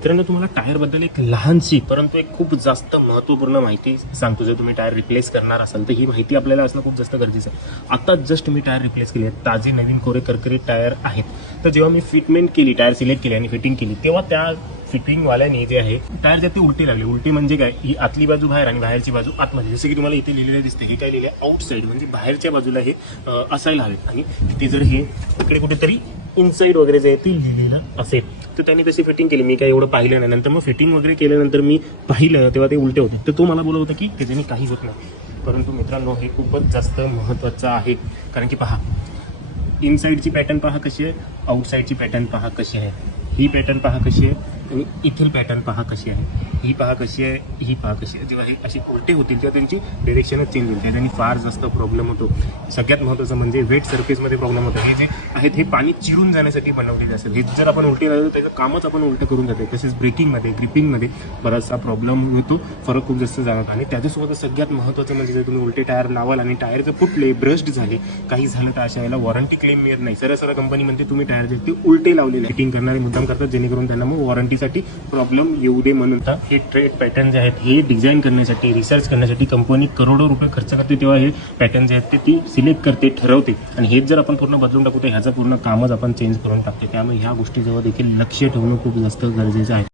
मित्रांनो तुम्हाला टायरबद्दल एक लहानशी परंतु एक खूप जास्त महत्त्वपूर्ण माहिती सांगतो. जर तुम्ही टायर रिप्लेस करणार असाल तर ही माहिती आपल्याला असणं खूप जास्त गरजेचं आहे. आता जस्ट मी टायर रिप्लेस केली आहे. ताजे नवीन कोरे करकरीत टायर आहेत. तर जेव्हा मी फिटमेंट केली टायर सिलेक्ट केली आणि फिटिंग केली तेव्हा त्या फिटिंगवाल्याने जे आहे टायर जाते ते उलटी लागले. उलटी म्हणजे काय? ही आतली बाजू बाहेर आणि बाहेरची बाजू आतमध्ये. जसं की तुम्हाला इथे लिहिलेलं दिसते हे काय लिहिलं आहे आउटसाईड म्हणजे बाहेरच्या बाजूला हे असायला हवे. आणि ते जर हे इकडे कुठेतरी इनसाईड वगैरे जे आहे ते लिहिलेलं असेल. तर त्यांनी तशी फिटिंग केली. मी काय एवढं पाहिलं नाही. नंतर मग फिटिंग वगैरे केल्यानंतर मी पाहिलं तेव्हा ते उलटे होते. तर तो मला बोलत होता की त्याच्याने काही होत नाही. परंतु मित्रांनो हे खूपच जास्त महत्त्वाचं आहे. कारण की पहा इनसाईडची पॅटर्न पहा कशी आहे आउटसाईडची पॅटर्न पहा कशी आहे. ही पॅटर्न पहा कशी आहे. आणि इथील पॅटर्न पहा कशी आहे. ही पहा कशी आहे ही पहा कशी आहे. जेव्हा हे अशी उलटे होतील तेव्हा त्यांची डिरेक्शनच चेंज होईल. त्याच्याने फार जास्त प्रॉब्लेम होतो. सगळ्यात महत्त्वाचं म्हणजे वेट सर्फेसमध्ये प्रॉब्लेम होतो. हे जे आहेत हे पाणी चिरून जाण्यासाठी बनवलेले असेल. हे जर आपण उलटे लागलो त्याचं कामच आपण उलटं करून जाते तसेच ब्रेकिंगमध्ये ग्रिपिंगमध्ये बराचसा प्रॉब्लेम होतो. फरक खूप जास्त जाणवतो. आणि त्याच्यासोबत सगळ्यात महत्त्वाचं म्हणजे जर तुम्ही उलटे टायर लावाल आणि टायर जर फुटले ब्रश्ड झाले काही झालं तर अशा याला वॉरंटी क्लेम मिळत नाही. सरळ सरळ कंपनी म्हणते तुम्ही टायर जे ते उलटे लावलेले फिटिंग करणारे मुद्दाम करतात जेणेकरून त्यांना मग वॉरंटी करण्यासाठी प्रॉब्लेम येऊ दे म्हणून. तर हे ट्रेड पॅटर्न जे आहेत हे डिझाईन करण्यासाठी रिसर्च करण्यासाठी कंपनी करोडो रुपये खर्च करते तेव्हा हे पॅटर्न जे आहेत ते ती सिलेक्ट करते ठरवते. आणि हेच जर आपण पूर्ण बदलून टाकू तर ह्याचं पूर्ण कामच आपण चेंज करून टाकते. त्यामुळे ह्या गोष्टीजवळ देखील लक्ष ठेवणं खूप जास्त गरजेचं आहे.